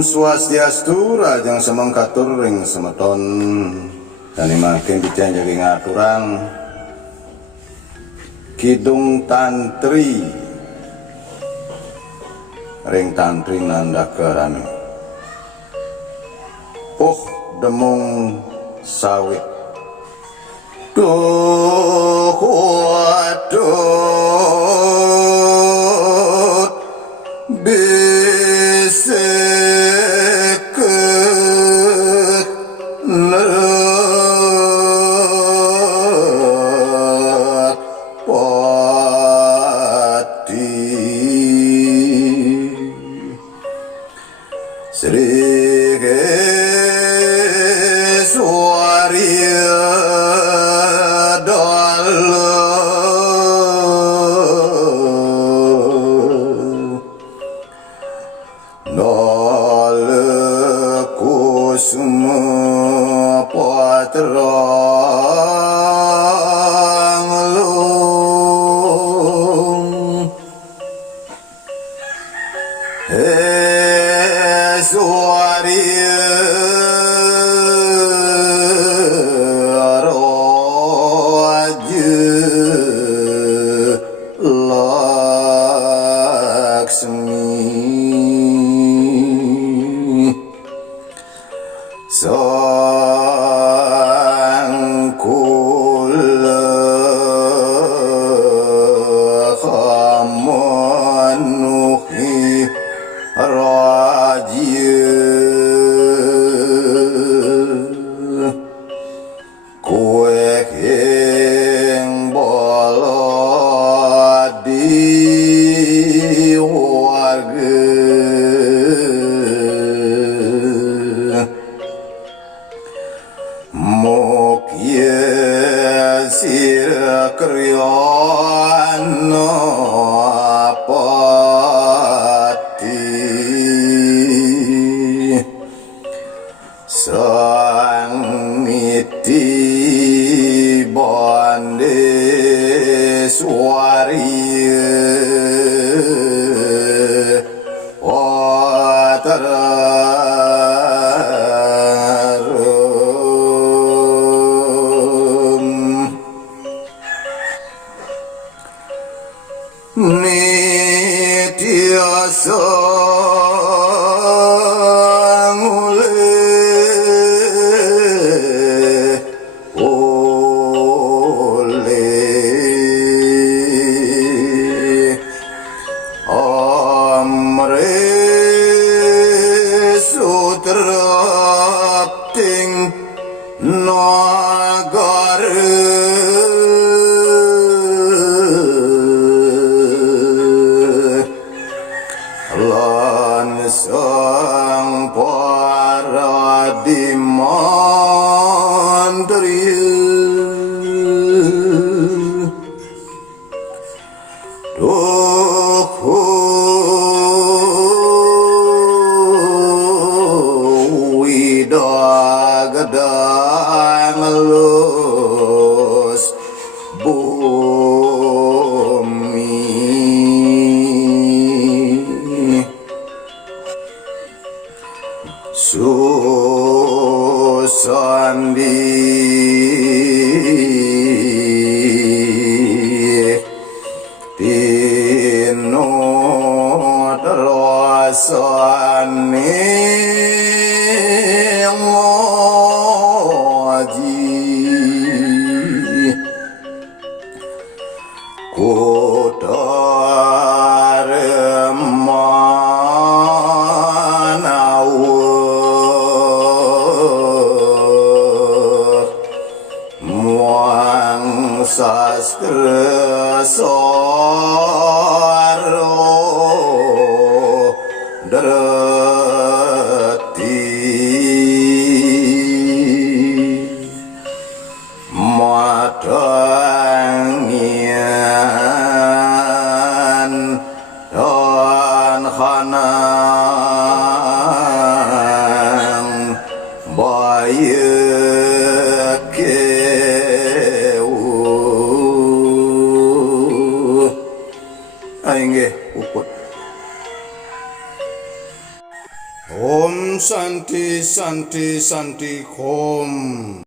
Swastiastu rajang semangkatur ring semeton dani makin dijanjaki ngaturan kidung tantri ring tantri nandagaran demung sawit waduh biseket nerak pati Sri Swaria Kusuma patrang lung Swaria raja Laksmi sang kula khamanuhi raja kowe ing bala di warga Mokya sira kriana pati sang iti bande swaria Nitya sangule ole amre sutrapting nagara lan sang para dimantri widagadang lus Susandi Tino terasani ngoji sastra soro dereti matangian dan khanang bayi Om Shanti Shanti Shanti Om.